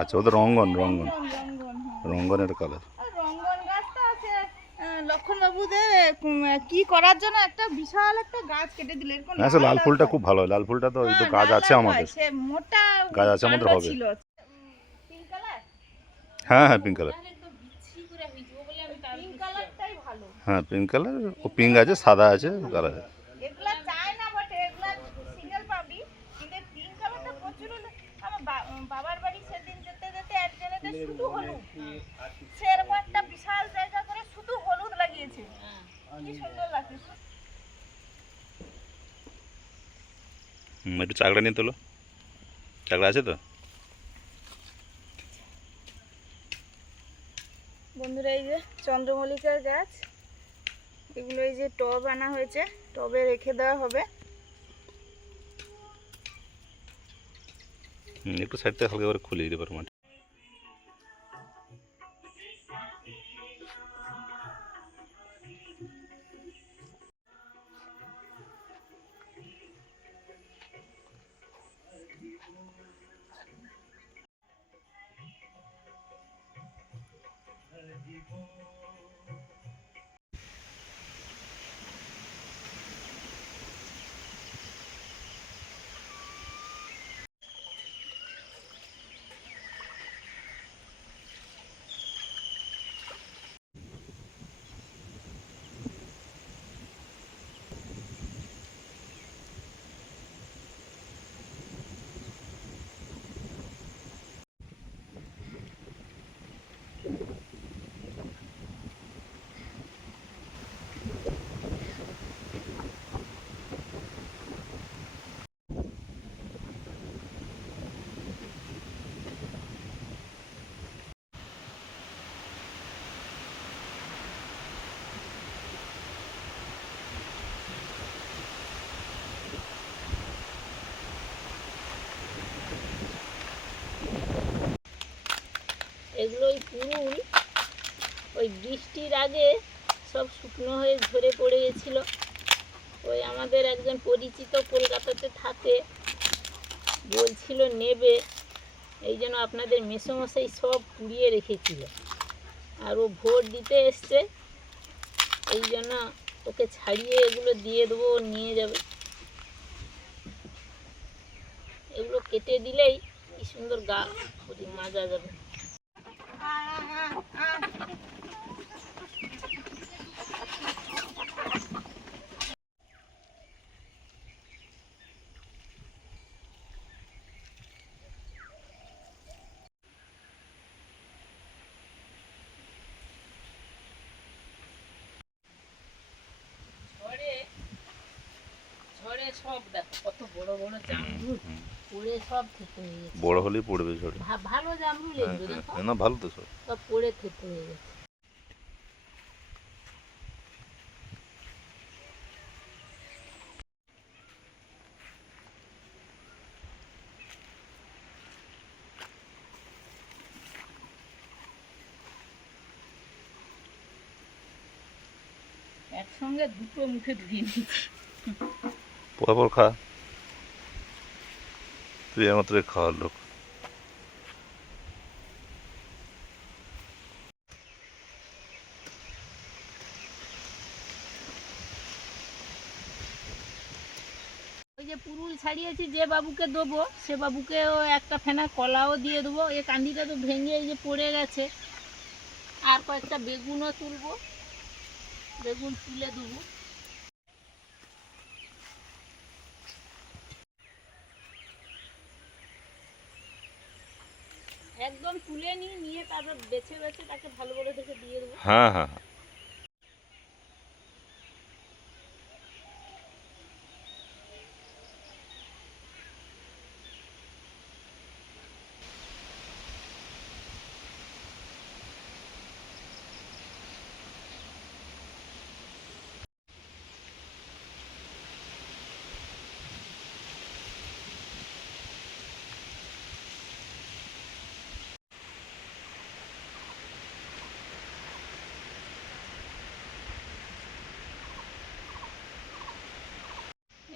আচ্ছা ওদের রঙ্গন রঙ্গন রঙ্গন রঙ্গন, হ্যাঁ। রঙ্গনের কালার। আর রঙ্গন গাছটা আছে লক্ষণবাবুদের কি করার জন্য একটা বিশাল একটা গাছ কেটে দিলে এরকম হ্যাঁ সে লাল লাল ফুলটা হয়। খুব ভালো, লাল ফুলটা তো এই তো হ্যাঁ, গাছ লাল আছে লাল হয়, আমাদের, সে মোটা গাছ আছে আমাদের, কাণ্ড হবে। ছিল। পিঙ্ক কালার, হ্যাঁ হ্যাঁ পিঙ্ক কালার, পিঙ্ক কালারটাই ভালো। হ্যাঁ পিঙ্ক কালার, ও পিঙ্ক আছে, সাদা আছে, কালার আছে। এগুলা চাই না বটে, এগুলা সিঙ্গেল পাবি, কিন্তু পিঙ্ক কালারটা প্রচুর আমার বাবার বাড়ি সেদিন যেতে যেতে একজনেতে শুধু হলুদ, সেরকম একটা বিশাল জায়গা করে শুধু হলুদ লাগিয়েছে, কি সুন্দর লাগছে। একটু চাকরা নিয়ে তোলো, চাকরা আছে তো। বন্ধুরা এই যে চন্দ্রমল্লিকার গাছ, এগুলো এই যে টব আনা হয়েছে, টবে রেখে দেওয়া হবে। একটু সাইড থেকে হালকা করে খুলে দিতে পারো মাটি। এগুলো ওই পুরুল ওই বৃষ্টির আগে সব শুকনো হয়ে ঝরে পড়ে গেছিল। ওই আমাদের একজন পরিচিত কলকাতাতে থাকে, বলছিল নেবে, এই জন্য আপনাদের মেসোমশাই সব পুড়িয়ে রেখেছিল। আর ও ভোট দিতে এসছে, এই জন্য ওকে ছাড়িয়ে এগুলো দিয়ে দেবো, ও নিয়ে যাবে। এগুলো কেটে দিলেই কি সুন্দর গা মাজা যাবে। ঝড়ে সব দেখো কত বড় বড় জামরুল পড়ে সব থেতো হয়ে গেছে। বড় হলেই পড়বে ঝড়ে। ভালো জামরুল এগুলো দেখো, না ভালো তো সব। সব পড়ে থেতো হয়ে গেছে। একসঙ্গে দুটো মুখে ধুয়ে নিচ্ছি। পর খা, তুই একমাত্র খাওয়ার লোক। ওই যে পুরুল ছাড়িয়েছি, যে বাবুকে দেবো সে বাবুকেও একটা ফেনা কলাও দিয়ে দেবো। এই কান্দিটা তো ভেঙে এই যে পড়ে গেছে। আর কয়েকটা বেগুনও তুলবো, বেগুন তুলে দেবো। একদম তুলে নিয়ে তারপর বেছে বেছে তাকে ভালো করে দেখে দিয়ে দেবো। হ্যাঁ হ্যাঁ হ্যাঁ।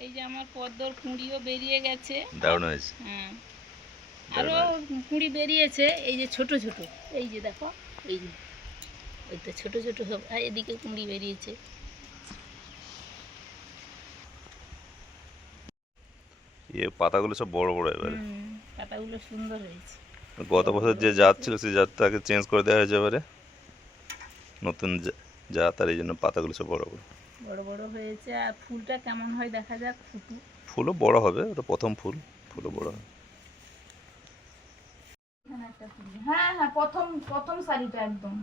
এই যে আমার পদ্মর কুঁড়িও বেরিয়ে গেছে। দারুণ হয়েছে। হ্যাঁ, আরও কুঁড়ি বেরিয়েছে, এই যে ছোট ছোট, এই যে দেখো, এই যে ওই তো ছোট ছোট সব, আর এদিকে কুঁড়ি বেরিয়েছে। পাতাগুলো সব বড় বড় এবারে। পাতাগুলো সুন্দর হয়েছে। গত বছর যে জাত ছিল সেই জাতটাকে চেঞ্জ করে দেওয়া হয়েছে এবারে, নতুন জাত, আর এই জন্য পাতাগুলো সব বড় বড় বড় বড় হয়েছে। আর ফুলটা কেমন হয় দেখা যাক, ফুটু। ফুলও বড় হবে, ওটা প্রথম ফুল, ফুলও বড় হবে। হ্যাঁ হ্যাঁ, প্রথম প্রথম শাড়িটা একদম,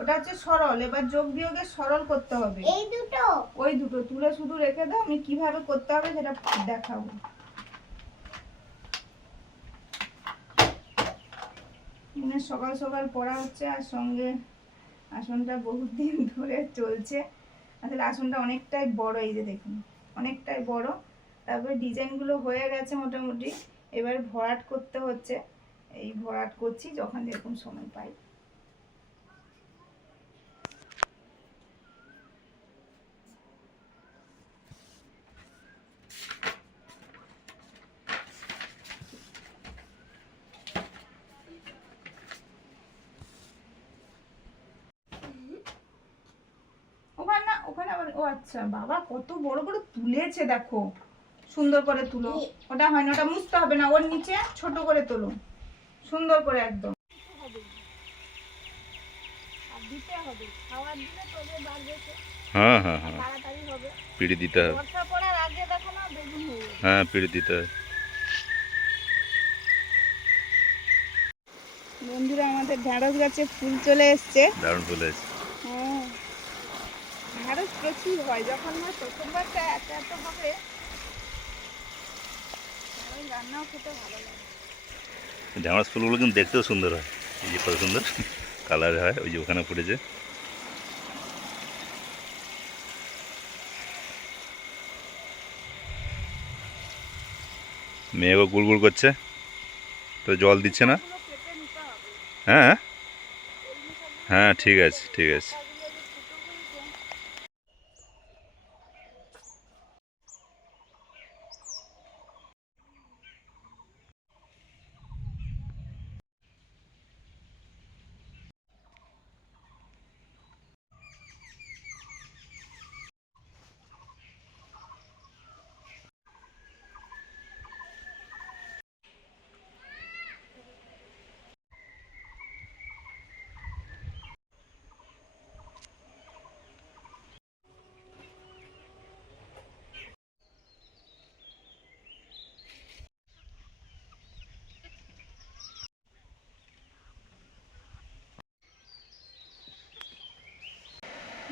ওটা হচ্ছে সরল। এবার যোগ বিয়োগে সরল করতে হবে। এই দুটো, ওই দুটো তুলে শুধু রেখে দাও, আমি কিভাবে করতে হবে সেটা দেখাবো। সকাল সকাল পড়া হচ্ছে, আর সঙ্গে আসনটা বহুত দিন ধরে চলছে। আসলে আসনটা অনেকটাই বড়, এই যে দেখুন অনেকটাই বড়। তারপরে ডিজাইনগুলো হয়ে গেছে মোটামুটি, এবার ভরাট করতে হচ্ছে। এই ভরাট করছি যখন যেরকম সময় পাই। ওখানে না, ওখানে আবার, ও আচ্ছা বাবা কত বড় করে তুলেছে দেখো, সুন্দর করে তুলো। ওটা হয় না, ওটা মুছতে হবে না, ওর নিচে ছোট করে তোলো সুন্দর করে একদম। হ্যাঁ হ্যাঁ হ্যাঁ, পিড়ি দিতে হবে। হ্যাঁ, পিড়ি দিতে হবে। বন্ধুরা, আমাদের ঢ্যাঁড়স গাছে ফুল চলে এসছে। দারুণ ফুল এসেছে। হ্যাঁ, ঢ্যাঁড়স প্রচুর হয়, যখন হয় প্রথমবার এত এত হবে, রান্নাও খেতে ভালো লাগে। ঢ্যাঁড়স ফুলগুলো কিন্তু দেখতেও সুন্দর হয়, এই যে কত সুন্দর কালার হয়, ওই যে ওখানে ফুটেছে। মেয়েও গুড় গুড় করছে, তো জল দিচ্ছে না। হ্যাঁ হ্যাঁ, ঠিক আছে ঠিক আছে।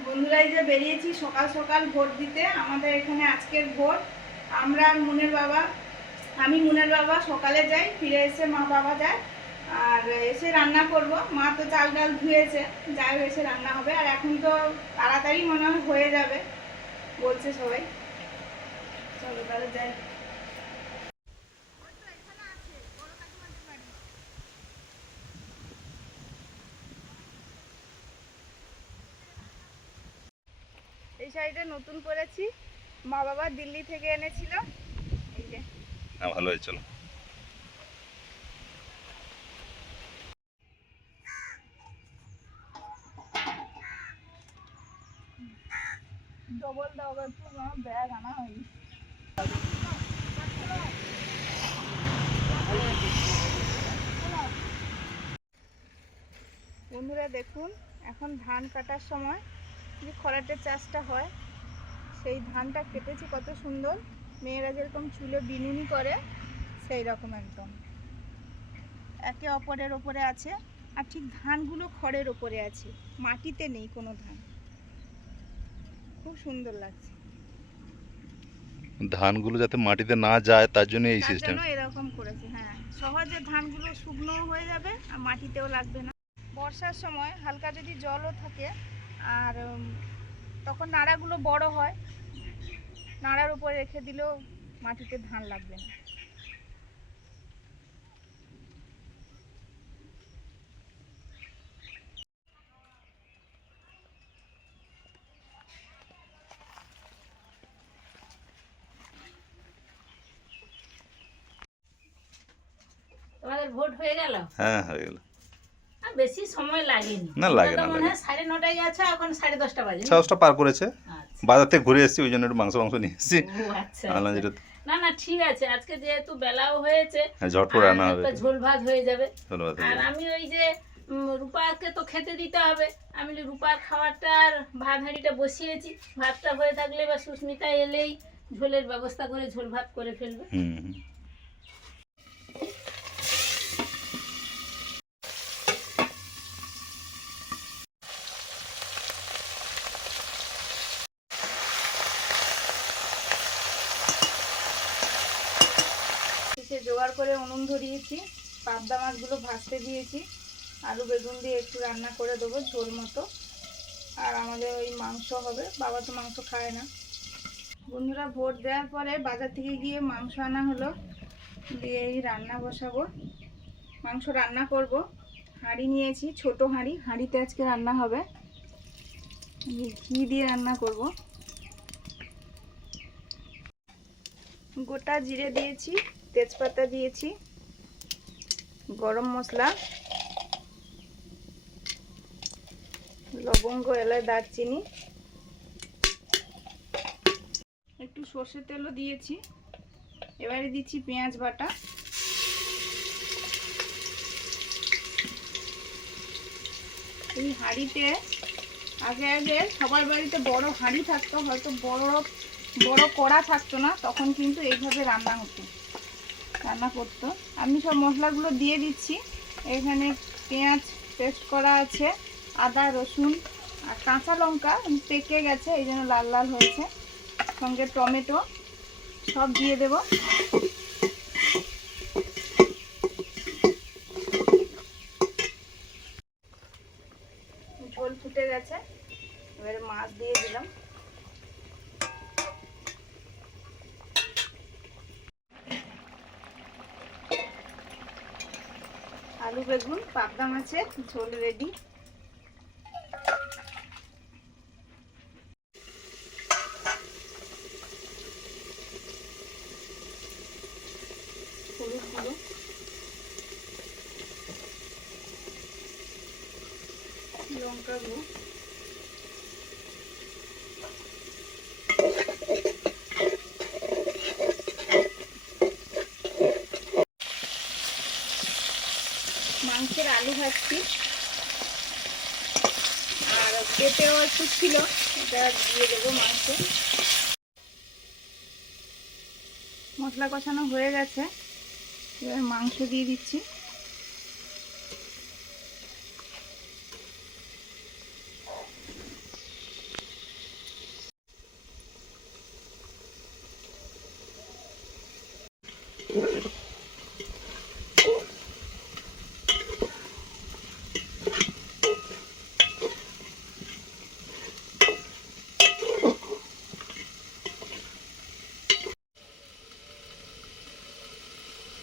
বন্ধুরা, এই যে বেরিয়েছি সকাল সকাল ভোট দিতে। আমাদের এখানে আজকের ভোট। আমরা মুনের বাবা, আমি মুনের বাবা সকালে যাই, ফিরে এসে মা বাবা যায়। আর এসে রান্না করব। মা তো চাল ডাল ধুয়েছে, যাই এসে রান্না হবে। আর এখন তো তাড়াতাড়ি মনে হয় হয়ে যাবে বলছে সবাই। চলো তাহলে যাই। এই শাড়িটা নতুন পরেছি, মা বাবা দিল্লি থেকে এনেছিল। এই যে, হ্যাঁ, ভালো হয়েছে। চলো। ডবল ডবল আমার ব্যাগ আনা হয়নি। বন্ধুরা দেখুন, এখন ধান কাটার সময় যে খরাটের চাষটা হয়, সেই ধানটা কেটেছি কত সুন্দর। মেয়েরা যেরকম চুলে বিনুনি করে সেই রকম একদম একে অপরের ওপরে আছে। আর ঠিক ধানগুলো খড়ের ওপরে আছে, মাটিতে নেই কোনো ধান। খুব সুন্দর লাগছে। ধানগুলো যাতে মাটিতে না যায় তার জন্য এই তার সিস্টেম। জন্য এরকম করেছে। হ্যাঁ, সহজে ধানগুলো শুকনো হয়ে যাবে আর মাটিতেও লাগবে না। বর্ষার সময় হালকা যদি জলও থাকে, আর তখন নাড়াগুলো বড় হয়, নাড়ার উপরে রেখে দিলেও মাটিতে ধান লাগবে না। ভোট হয়ে গেল? হ্যাঁ হয়ে গেল। আর বেশি সময় লাগেনি। না, লাগে তোমরা না, তো মনে লাগে হয় 9:30 গেছো, এখন 10:30 বাজে না? 6টা পার করেছে। আচ্ছা। বাজার থেকে ঘুরে এসেছি, ওই জন্য একটু মাংস নিয়ে এসেছি। ও আচ্ছা আনলাম আচ্ছা। যেটা না না ঠিক আছে, আজকে যেহেতু বেলাও হয়েছে, ঝটপট আর রান্না হবে। একটা ঝোল ভাত হয়ে যাবে। ধন্যবাদ। আর আমি ওই যে রূপাকে তো খেতে দিতে হবে, আমি রূপার খাবারটা আর ভাত হাঁড়িটা বসিয়েছি। ভাতটা হয়ে থাকলে বা সুস্মিতা এলেই ঝোলের ব্যবস্থা করে ঝোল ভাত করে ফেলবে। হুম। সে জোগাড় করে উনুন ধরিয়েছি, পাবদা মাছগুলো ভাজতে দিয়েছি, আলু বেগুন দিয়ে একটু রান্না করে দেবো ঝোল মতো। আর আমাদের ওই মাংস হবে, বাবা তো মাংস খায় না। বন্ধুরা, ভোট দেওয়ার পরে বাজার থেকে গিয়ে মাংস আনা হলো, দিয়ে এই রান্না বসাবো। মাংস রান্না করব, হাঁড়ি নিয়েছি, ছোট হাঁড়ি, হাঁড়িতে আজকে রান্না হবে। ঘি দিয়ে রান্না করব। গোটা জিরে দিয়েছি, তেজপাতা দিয়েছি, গরম মশলা, লবঙ্গ, এলাচ, দারচিনি, একটু সর্ষের তেলও দিয়েছি। এবারে দিচ্ছি পেঁয়াজ বাটা। এই হাঁড়িতে আগে সবার বাড়িতে বড় হাঁড়ি থাকতো, হয়তো বড় বড় কড়া থাকতো না, তখন কিন্তু এইভাবে রান্না করতো। আমি সব মশলাগুলো দিয়ে দিচ্ছি। এখানে পেঁয়াজ পেস্ট করা আছে, আদা রসুন আর কাঁচা লঙ্কা পেকে গেছে, এই জন্য লাল লাল হয়েছে, সঙ্গে টমেটো সব দিয়ে দেব। ঝোল ফুটে গেছে, এবারে মাছ দিয়ে দিলাম। আলু বেগুন পাবদা মাছের ঝোল রেডি। হলুদ গুঁড়ো, লঙ্কা গুঁড়ো, মাংসের আলু ভাজছি, আর পেঁপেও একটু ছিল, এটা দিয়ে দেবো মাংসে। মশলা কষানো হয়ে গেছে, এবার মাংস দিয়ে দিচ্ছি।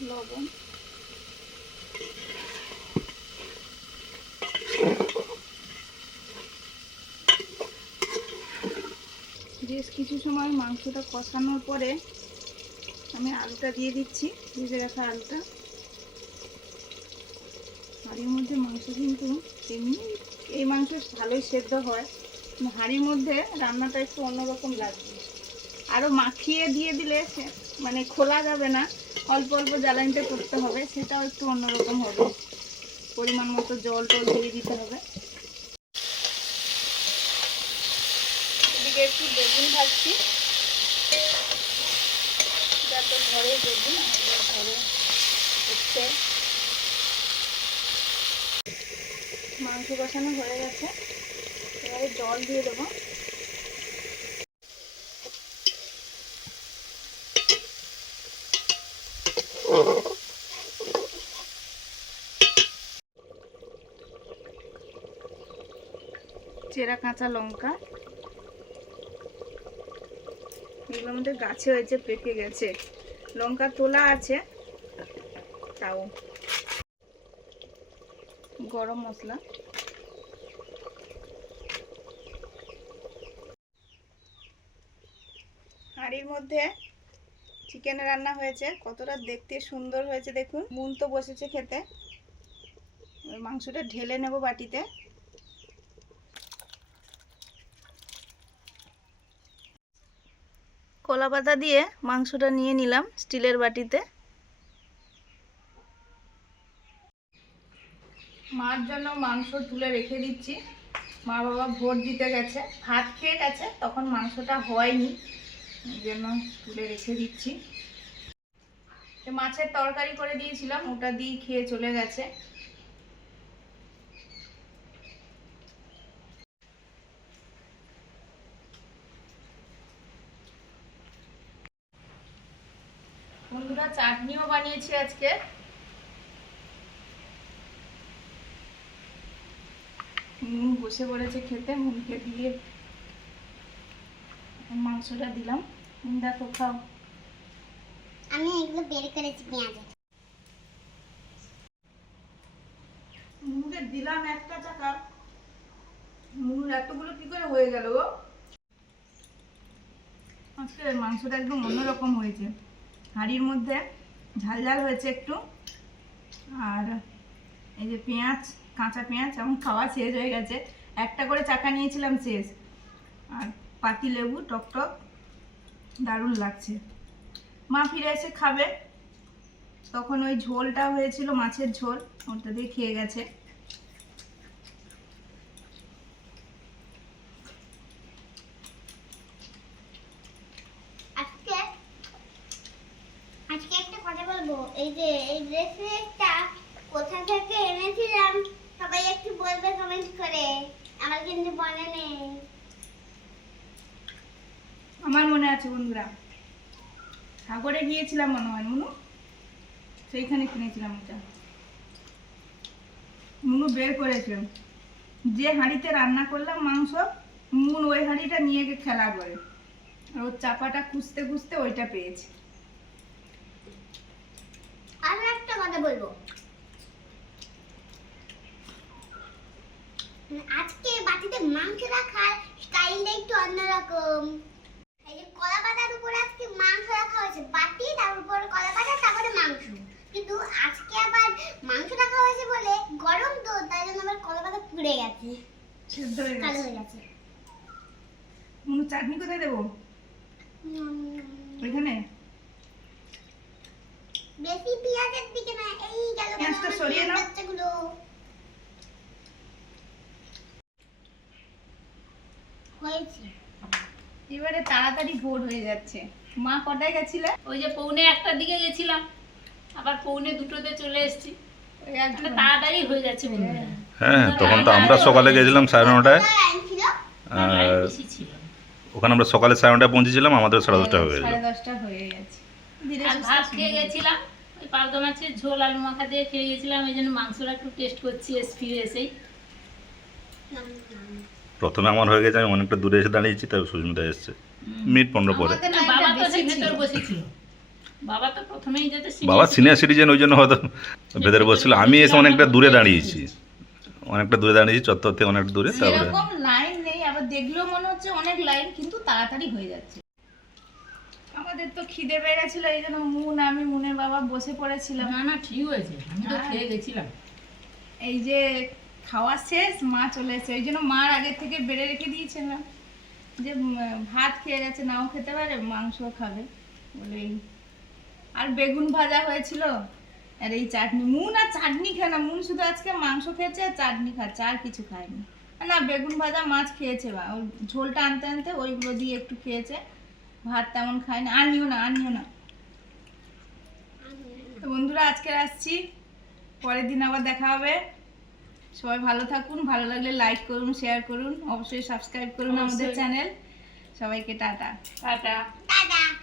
লবণ, বেশ কিছু সময় মাংসটা কষানোর পরে আমি আলুটা দিয়ে দিচ্ছি, ভেজে রাখা আলুটা। হাঁড়ির মধ্যে মাংস কিন্তু এমনি এই মাংস ভালোই সেদ্ধ হয়, হাঁড়ির মধ্যে রান্নাটা একটু অন্যরকম লাগবে। আরও মাখিয়ে দিয়ে দিলে মানে খোলা যাবে না, অল্প অল্প জ্বালানিতে করতে হবে, সেটাও একটু অন্যরকম হবে। পরিমাণ মতো জল টল দিয়ে দিতে হবে। এদিকে একটু বেগুন ভাজছি, যাতে ঘরে বেগুন আমাদের ঘরে হচ্ছে। মাংস কষানো হয়ে গেছে, এবারে জল দিয়ে দেবো। চেরা কাঁচা লঙ্কা, এগুলো আমাদের গাছে হয়েছে, পেকে গেছে, লঙ্কা তোলা আছে তাও। গরম মশলা, হাঁড়ির মধ্যে চিকেন রান্না হয়েছে, কতটা দেখতে সুন্দর হয়েছে দেখুন। মুন তো বসেছে খেতে। এবার মাংসটা ঢেলে নেব বাটিতে। কলা পাতা দিয়ে মাংসটা নিয়ে নিলাম স্টিলের বাটিতে। মার জন্য মাংস তুলে রেখে দিচ্ছি। মা বাবা ভোট দিতে গেছে, ভাত খেয়ে গেছে, তখন মাংসটা হয়নি, এই জন্য তুলে রেখে দিচ্ছি। মাছের তরকারি করে দিয়েছিলাম, ওটা দিয়ে খেয়ে চলে গেছে। বন্ধুরা চাটনিও বানিয়েছি আজকে। মুন বসে পড়েছে খেতে, মুনকে দিয়ে মাংসটা দিলাম। দেখো খাও। আমি এগুলো বের করেছি পেঁয়াজে। মুনুকে দিলাম একটা চাকা, মুনু এতগুলো কি করে হয়ে গেল গো? আজকে মাংসটা একদম অন্যরকম হয়েছে। হাঁড়ির মধ্যে ঝাল ঝাল হয়েছে একটু, আর এই যে পেঁয়াজ, কাঁচা পেঁয়াজ এখন খাওয়া শেষ হয়ে গেছে। একটা করে চাকা নিয়েছিলাম শেষ, আর পাতি লেবু টক টক, দারুণ লাগছে। মা ফিরে এসে খাবে, তখন ওই ঝোলটা হয়েছিল মাছের ঝোল, ওটা দিয়ে খেয়ে গেছে। আজকে একটা কথা বলবো। এই যে এই ব্রেসলেটটা কোথা থেকে এনেছিলাম সবাই একটু বলবে কমেন্ট করে। আমার কিন্তু মনে নেই। আমার মনে আছে বন্ধুরা, সাগরে গিয়েছিলাম মনে হয় মুনু, সেইখানে কিনেছিলাম ওটা। মুনু বের করেছিলাম, যে হাঁড়িতে রান্না করলাম মাংস, মুন ওই হাঁড়িটা নিয়ে গিয়ে খেলা করে, আর ওর চাপাটা খুঁজতে খুঁজতে ওইটা পেয়েছে। আর একটা কথা বলবো। আজকে বাটিতে মাংস রাখার স্টাইলটা একটু অন্যরকম। এই যে কলা পাতার উপর আজকে মাংস রাখা হয়েছে, বাটি তার উপর কলা পাতা, তারপরে মাংস। কিন্তু আজকে আবার মাংস রাখা হয়েছে বলে গরম তো, তাই জন্য আবার কলা পাতা পুড়ে গেছে, সেদ্ধ হয়ে কালো গেছে। হয়ে গেছে। মুনু চাটনি কোথায় দেবো? ওইখানে বেশি পেঁয়াজের দিকে না, এই গেল পেঁয়াজটা সরিয়ে নাও। বাচ্চাগুলো। হয়েছে। এবারে তাড়াতাড়ি ভোর হয়ে যাচ্ছে। মা কটায় গেছিলে? ওই যে 1:45টার দিকে গেছিলাম, আবার 1:45তে চলে এসেছি। ওই একদম মানে তাড়াতাড়ি হয়ে যাচ্ছে বন্ধুরা। হ্যাঁ, তখন তো আমরা সকালে গেছিলাম 9:30টায়, লাইন ছিল। আর লাইন আর বেশি ছিল। ওখানে আমরা সকালে 9:30টায় পৌঁছেছিলাম, আমাদের 10:30 হয়ে গেল। 10:30 হয়ে গেছে। ধীরে আর সুস্থে ভাত শুরু খেয়ে হয়েছে। গেছিলাম, ওই পাবদা মাছের ঝোল আলু মাখা দিয়ে খেয়ে গেছিলাম, এই জন্য মাংসটা একটু টেস্ট করছি ফিরে এসেই। প্রথমে আমার হয়ে গেছে, আমি অনেকটা দূরে এসে দাঁড়িয়েছি, তাই সুস্মিতা এসছে মিনিট 15 পরে। আমাদের না, লাইনটা বাবা তো বেশি সেই ছিল। ভেতর বসেছিল। বাবা তো প্রথমেই যেতে বাবা সিনিয়র সিটিজেন, ওই জন্য হয়তো ভেতরে বসছিল। আমি এসে অনেকটা দূরে দাঁড়িয়েছি, চত্বর থেকে অনেকটা দূরে। তারপরে সেরকম লাইন নেই, আবার দেখলেও মনে হচ্ছে অনেক লাইন, কিন্তু তাড়াতাড়ি হয়ে যাচ্ছে। আমাদের তো খিদে পেয়ে গেছিল, এই জন্য আমি মুনের বাবা বসে পড়েছিলাম। না না, ঠিক হয়েছে, আমি তো হ্যাঁ। খেয়ে গেছিলাম। এই যে খাওয়া শেষ, মা চলে এসেছে, ওই জন্য মার আগের থেকে বেড়ে রেখে দিয়েছিলাম যে ভাত খেয়ে গেছে, নাও খেতে পারে, মাংস খাবে বলে। আর বেগুন ভাজা হয়েছিল, আর এই চাটনি। মুন আর চাটনি খায় না, মুন শুধু আজকে মাংস খেয়েছে আর চাটনি খাচ্ছে, আর কিছু খায়নি। না, বেগুন ভাজা মাছ খেয়েছে, বা ওই ঝোলটা আনতে আনতে ওইগুলো দিয়ে একটু খেয়েছে, ভাত তেমন খায়নি। আনিও না। তো বন্ধুরা আজকে আসছি, পরের দিন আবার দেখা হবে। সবাই ভালো থাকুন, ভালো লাগলে লাইক করুন, শেয়ার করুন, অবশ্যই সাবস্ক্রাইব করুন আমাদের অবশ্যই। চ্যানেল। সবাইকে টাটা। টাটা। টাটা।